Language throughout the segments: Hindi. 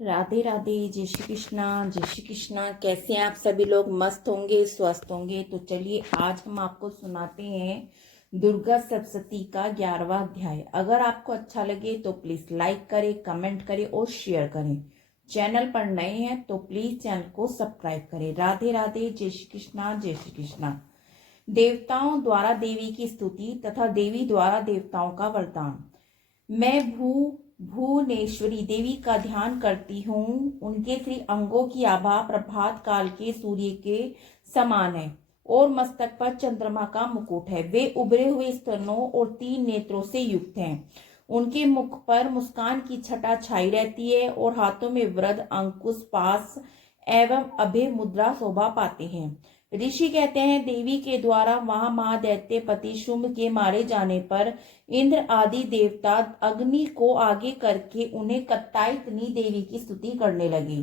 राधे राधे, जय श्री कृष्णा, जय श्री कृष्णा। कैसे हैं आप सभी लोग? मस्त होंगे, स्वस्थ होंगे। तो चलिए आज हम आपको सुनाते हैं दुर्गा सप्तशती का 11वां अध्याय। अगर आपको अच्छा लगे तो प्लीज लाइक करें, कमेंट करें और शेयर करें। चैनल पर नए हैं तो प्लीज चैनल को सब्सक्राइब करें। राधे राधे, जय श्री कृष्णा, जय श्री कृष्णा। देवताओं द्वारा देवी की स्तुति तथा देवी द्वारा देवताओं का वरदान। मैं भुवनेश्वरी देवी का ध्यान करती हूँ। उनके श्री अंगों की आभा प्रभात काल के सूर्य के समान है और मस्तक पर चंद्रमा का मुकुट है। वे उभरे हुए स्तनों और 3 नेत्रों से युक्त हैं। उनके मुख पर मुस्कान की छटा छाई रहती है और हाथों में वृद्ध अंकुश पास एवं अभय मुद्रा शोभा पाते हैं। ऋषि कहते हैं देवी के द्वारा वहां महादैत्य पति शुंभ के मारे जाने पर इंद्र आदि देवता अग्नि को आगे करके उन्हें कत्तायतनी देवी की स्तुति करने लगे।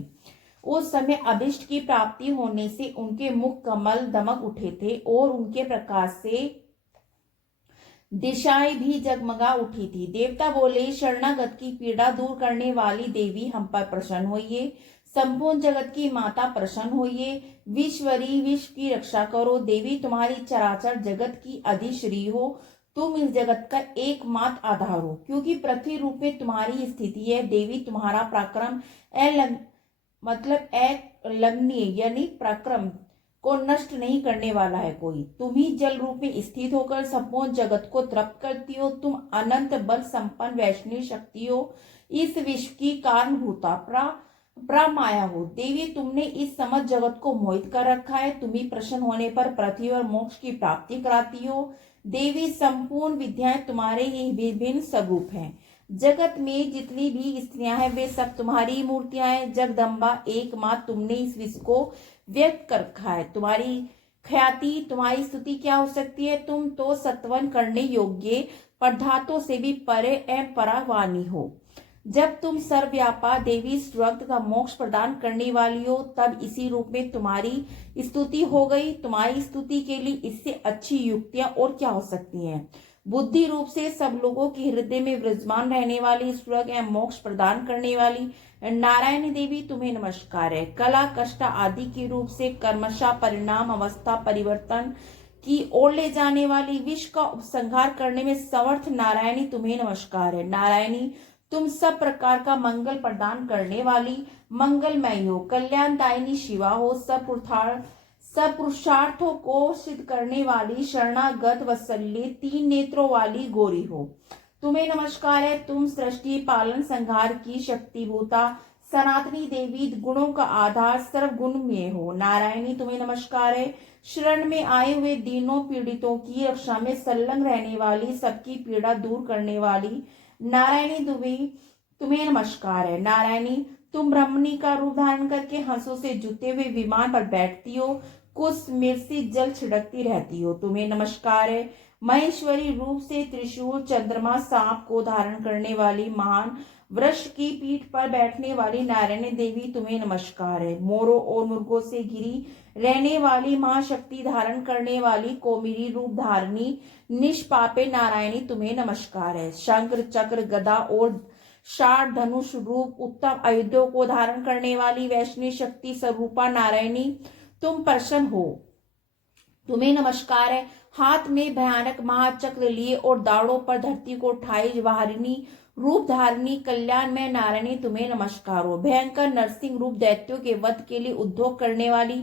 उस समय अभिष्ट की प्राप्ति होने से उनके मुख कमल दमक उठे थे और उनके प्रकाश से दिशाएं भी जगमगा उठी थी। देवता बोले, शरणागत की पीड़ा दूर करने वाली देवी हम पर प्रसन्न होइए। संपूर्ण जगत की माता प्रसन्न होइए। विश्वरी, विश्व की रक्षा करो। देवी तुम्हारी चराचर जगत की अधिश्री हो। तुम इस जगत का एकमात्र आधार हो, क्योंकि पृथ्वी रूप में तुम्हारी स्थिति है। देवी तुम्हारा पराक्रम अलंघनीय यानी पराक्रम को नष्ट नहीं करने वाला है कोई। तुम ही जल रूप में स्थित होकर संपूर्ण जगत को तृप्त करती हो। तुम अनंत बल संपन्न वैष्णवी शक्ति हो। इस विश्व की कारणभूता प्रमाया हो। देवी तुमने इस समस्त जगत को मोहित कर रखा है। तुम्ही प्रसन्न होने पर पृथ्वी और मोक्ष की प्राप्ति कराती हो। देवी संपूर्ण विद्याएं तुम्हारे ही विभिन्न स्वरूप हैं। जगत में जितनी भी स्त्रियां हैं वे सब तुम्हारी मूर्तियां हैं। जगदम्बा एकमात्र तुमने इस विश्व को व्यक्त कर रखा है। तुम्हारी ख्याति, तुम्हारी स्तुति क्या हो सकती है? तुम तो सत्वन करने योग्य पदार्थों से भी परे एवं परावानी हो। जब तुम सर्वव्यापा देवी स्वर्ग तथा मोक्ष प्रदान करने वाली हो तब इसी रूप में तुम्हारी स्तुति हो गई। तुम्हारी स्तुति के लिए इससे अच्छी युक्तियां और क्या हो सकती हैं? बुद्धि रूप से सब लोगों के हृदय में विराजमान रहने वाली, स्वर्ग एवं मोक्ष प्रदान करने वाली नारायणी देवी तुम्हें नमस्कार है। कला, कष्ट आदि के रूप से कर्मशा परिणाम अवस्था परिवर्तन की ओर ले जाने वाली, विश्व का उपसंहार करने में समर्थ नारायणी तुम्हें नमस्कार है। नारायणी तुम सब प्रकार का मंगल प्रदान करने वाली, मंगलमयी हो, कल्याणदायिनी शिवा हो, सब पुरुषार्थों को सिद्ध करने वाली, शरणागत वत्सल्य 3 नेत्रों वाली गौरी हो। तुम्हें नमस्कार है। तुम सृष्टि पालन संहार की शक्तिभूता सनातनी देवी, गुणों का आधार, सर्वगुण में हो। नारायणी तुम्हें नमस्कार है। शरण में आए हुए दीनों पीड़ितों की रक्षा में संलग्न रहने वाली, सबकी पीड़ा दूर करने वाली नारायणी देवी तुम्हें नमस्कार है। नारायणी तुम ब्रह्मणी का रूप धारण करके हंसों से जुते हुए विमान पर बैठती हो, कुछ मिर्सी जल छिड़कती रहती हो। तुम्हें नमस्कार है। महेश्वरी रूप से त्रिशूल, चंद्रमा, सांप को धारण करने वाली, महान वृक्ष की पीठ पर बैठने वाली नारायणी देवी तुम्हें नमस्कार है। मोरों और मुर्गों से घिरी रहने वाली, महाशक्ति धारण करने वाली, कोमिरी रूप धारणी निष्पापे नारायणी तुम्हें नमस्कार है। शंकर, चक्र, गदा और शार धनुष रूप उत्तम आयुधों को धारण करने वाली वैष्णवी शक्ति स्वरूपा नारायणी तुम प्रसन्न हो। तुम्हें नमस्कार है। हाथ में भयानक महाचक्र लिए और दाढ़ों पर धरती को उठाए वारिणी रूप धारणी कल्याण में नारायणी तुम्हें नमस्कार हो। भयंकर नरसिंह रूप दैत्यों के वध के लिए उद्योग करने वाली,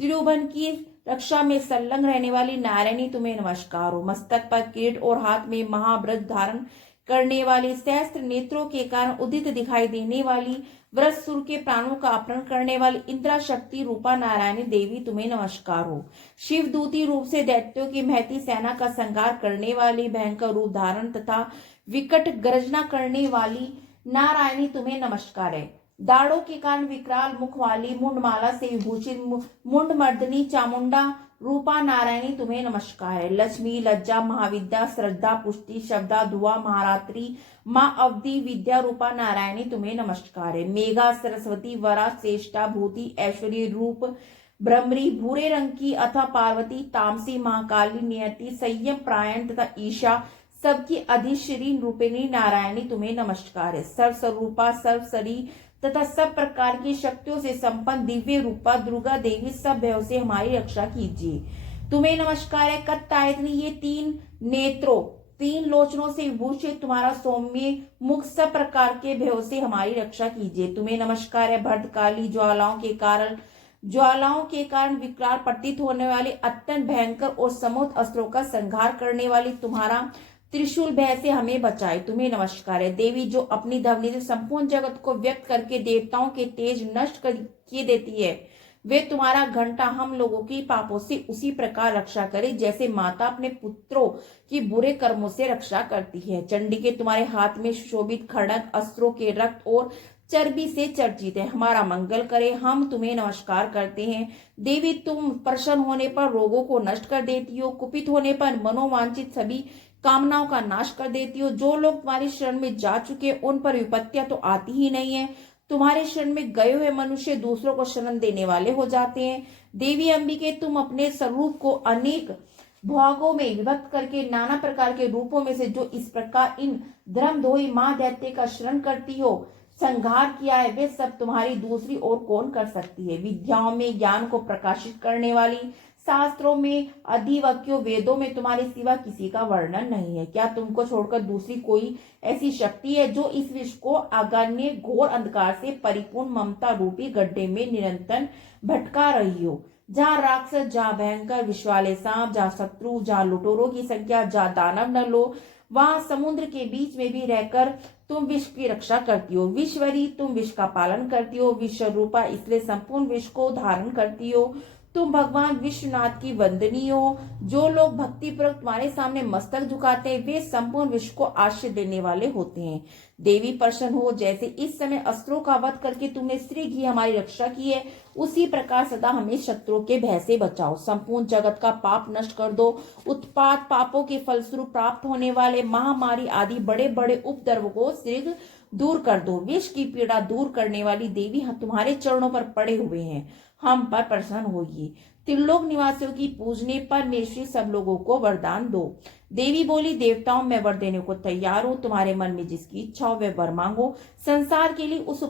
त्रिभुवन की रक्षा में संलग्न रहने वाली नारायणी तुम्हें नमस्कार हो। मस्तक पर किरीट और हाथ में महावृत धारण करने वाली, सहस्त्र नेत्रों के कारण उदित दिखाई देने वाली, वृषसुर के प्राणों का अपहरण करने वाली इंद्रा शक्ति रूपा नारायणी देवी तुम्हें नमस्कार हो। शिवदूती रूप से दैत्यों की महती सेना का संहार करने वाली, भयंकर रूप धारण तथा विकट गर्जना करने वाली नारायणी तुम्हें नमस्कार है। दाढ़ों के कारण विकराल मुख वाली, मुंडमाला से विभूषित मुंडमर्दनी चामुंडा रूपा नारायणी तुम्हें नमस्कार है। लक्ष्मी, लज्जा, महाविद्या, श्रद्धा, पुष्टि, शब्दा, दुआ, महारात्रि, माँ अवधि, विद्या रूपा नारायणी तुम्हें नमस्कार है। मेघा, सरस्वती, वरा, श्रेष्ठा, भूति, ऐश्वर्य रूप भ्रमरी, भूरे रंग की अथा पार्वती, तामसी, महाकाली, नियति, संयम प्रायण तथा ईशा सबकी अधिश्री रूपिणी नारायणी तुम्हें नमस्कार है। सर्वस्वरूपा, सर्वसरी तथा सब प्रकार की शक्तियों से संपन्न दिव्य रूपा दुर्गा देवी सब भयों से हमारी रक्षा कीजिए। तुम्हें नमस्कार है कत्तायतनी, ये 3 नेत्रों 3 लोचनों से विभूषित तुम्हारा सौम्य मुख सब प्रकार के भयों से हमारी रक्षा कीजिए। तुम्हें नमस्कार है भद्रकाली, ज्वालाओं के कारण विकराल प्रतीत होने वाले अत्यंत भयंकर और समूत अस्त्रों का संहार करने वाली तुम्हारा त्रिशूल भय से हमें बचाए। तुम्हें नमस्कार है देवी, जो अपनी ध्वनि से संपूर्ण जगत को व्यक्त करके देवताओं के तेज नष्ट किए देती है। वे तुम्हारा घंटा हम लोगों की पापों से उसी प्रकार रक्षा करे जैसे माता अपने पुत्रों की बुरे कर्मों से रक्षा करती है। चंडी के तुम्हारे हाथ में सुशोभित खड़ग अस्त्रों के रक्त और चर्बी से चर्चित है, हमारा मंगल करे। हम तुम्हें नमस्कार करते हैं देवी, तुम प्रसन्न होने पर रोगों को नष्ट कर देती हो, कुपित होने पर मनोवांछित सभी कामनाओं का नाश कर देती हो। जो लोग तुम्हारी शरण में जा चुके उन पर विपत्तियां तो आती ही नहीं है। तुम्हारे शरण में गए हुए मनुष्य दूसरों को शरण देने वाले हो जाते हैं। देवी अंबिके, तुम अपने स्वरूप को अनेक भागों में विभक्त करके नाना प्रकार के रूपों में से जो इस प्रकार इन धर्मद्रोही मां दैत्य का शरण करती हो संहार किया है, वे सब तुम्हारी दूसरी ओर कौन कर सकती है। विद्याओं में ज्ञान को प्रकाशित करने वाली, शास्त्रों में अधिवक्यों, वेदों में तुम्हारे सिवा किसी का वर्णन नहीं है। क्या तुमको छोड़कर दूसरी कोई ऐसी शक्ति है जो इस विश्व को आगान्य घोर अंधकार से परिपूर्ण ममता रूपी गड्ढे में निरंतर भटका रही हो। जहाँ राक्षस, जहाँ भयंकर विष वाले सांप, जहाँ शत्रु, जहाँ लुटेरों की संख्या, जहाँ दानव न लो, वहां समुद्र के बीच में भी रहकर तुम विश्व की रक्षा करती हो। विश्वरी, तुम विश्व का पालन करती हो। विश्व रूपा, इसलिए संपूर्ण विश्व को धारण करती हो। तुम भगवान विश्वनाथ की वंदनीय हो। जो लोग भक्तिपूर्वक तुम्हारे सामने मस्तक झुकाते हैं वे संपूर्ण विश्व को आश्रय देने वाले होते हैं। देवी प्रसन्न हो, जैसे इस समय अस्त्रों का वध करके तुमने स्त्री की हमारी रक्षा की है, उसी प्रकार सदा हमें शत्रुओं के भय से बचाओ। संपूर्ण जगत का पाप नष्ट कर दो। उत्पात पापों के फलस्वरूप प्राप्त होने वाले महामारी आदि बड़े बड़े उपद्रव को शीघ्र दूर कर दो। विश्व की पीड़ा दूर करने वाली देवी तुम्हारे चरणों पर पड़े हुए हैं, हम पर प्रसन्न होइए। त्रिलोक निवासियों की पूजने पर मेश्री सब लोगों को वरदान दो। देवी बोली, देवताओं मैं वर देने को तैयार हूँ, तुम्हारे मन में जिसकी इच्छा हो वह वर मांगो। संसार के लिए उस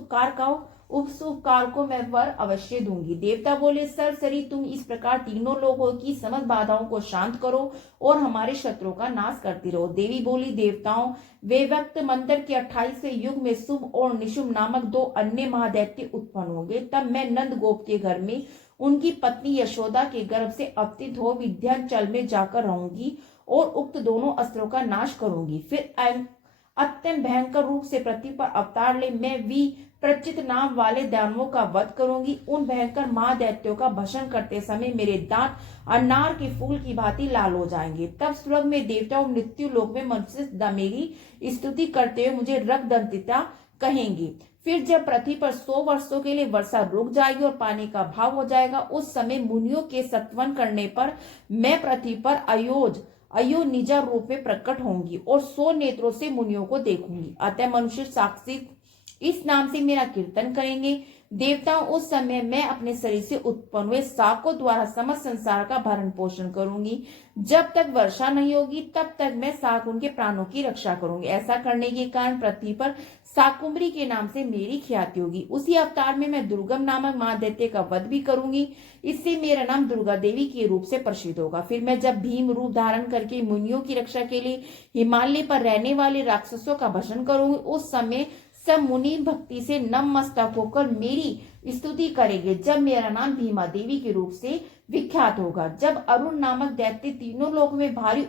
उपकार को मैं वर अवश्य दूंगी। देवता बोले, सर्वसरी तुम इस प्रकार तीनों लोगों की समस्त बाधाओं को शांत करो और हमारे शत्रुओं का नाश करती रहो। देवी बोली, देवताओं वे वक्त मंत्र के 28वें युग में शुभ और निशुभ नामक 2 अन्य महादैत्य उत्पन्न होंगे। तब मैं नंद गोप के घर में उनकी पत्नी यशोदा के गर्भ से अवतीर्ण हो विंध्याचल में जाकर रहूंगी और उक्त दोनों अस्त्रों का नाश करूंगी। फिर अत्यंत भयंकर रूप से पृथ्वी पर अवतार ले मैं प्रचित नाम वाले दानवों का वध करूंगी। उन भयंकर महादैत्यों का भस्म करते समय मेरे दांत अनार के फूल की भांति लाल हो जाएंगे। तब स्वर्ग में देवताओं, मृत्यु लोक में मनुष्य मेरी स्तुति करते हुए मुझे रक्तदंतिता कहेंगे। फिर जब पृथ्वी पर 100 वर्षों के लिए वर्षा रुक जाएगी और पानी का भाव हो जाएगा, उस समय मुनियों के सत्वन करने पर मैं पृथ्वी पर अयो निजा रूप में प्रकट होंगी और 100 नेत्रों से मुनियों को देखूंगी। अतः मनुष्य साक्षी इस नाम से मेरा कीर्तन करेंगे। देवताओं, उस समय मैं अपने शरीर से उत्पन्न हुए शाकों द्वारा समस्त संसार का भरण पोषण करूंगी। जब तक वर्षा नहीं होगी तब तक मैं शाक उनके प्राणों की रक्षा करूंगी। ऐसा करने के कारण पृथ्वी पर शाकुंभरी के नाम से मेरी ख्याति होगी। उसी अवतार में मैं दुर्गम नामक महादैत्य का वध भी करूंगी। इससे मेरा नाम दुर्गा देवी के रूप से प्रसिद्ध होगा। फिर मैं जब भीम रूप धारण करके मुनियों की रक्षा के लिए हिमालय पर रहने वाले राक्षसों का भस्म करूंगी, उस समय सब मुनि भक्ति से नम मस्तक होकर मेरी स्तुति करेंगे। जब मेरा नाम भीमा देवी के रूप से विख्यात होगा, जब अरुण नामक दैत्य तीनों लोक में भारी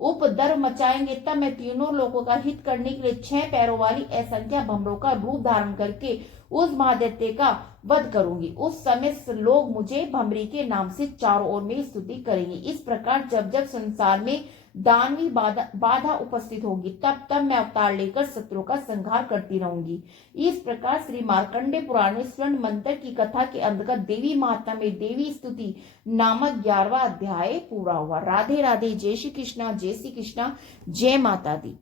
उपद्रव मचाएंगे, तब मैं तीनों लोगों का हित करने के लिए 6 पैरों वाली असंख्य भंवरों का रूप धारण करके उस महादैत्य का वध करूंगी। उस समय लोग मुझे भंवरी के नाम से चारों ओर में स्तुति करेंगे। इस प्रकार जब जब संसार में दानवी बाधा उपस्थित होगी तब तब मैं अवतार लेकर शत्रुओं का संहार करती रहूंगी। इस प्रकार श्री मार्कंडे पुराण में स्वर्ण मंत्र की कथा के अंतर्गत देवी महात्मा में देवी स्तुति नामक 11वां अध्याय पूरा हुआ। राधे राधे। जय श्री कृष्णा, जय श्री कृष्णा, जय माता दी।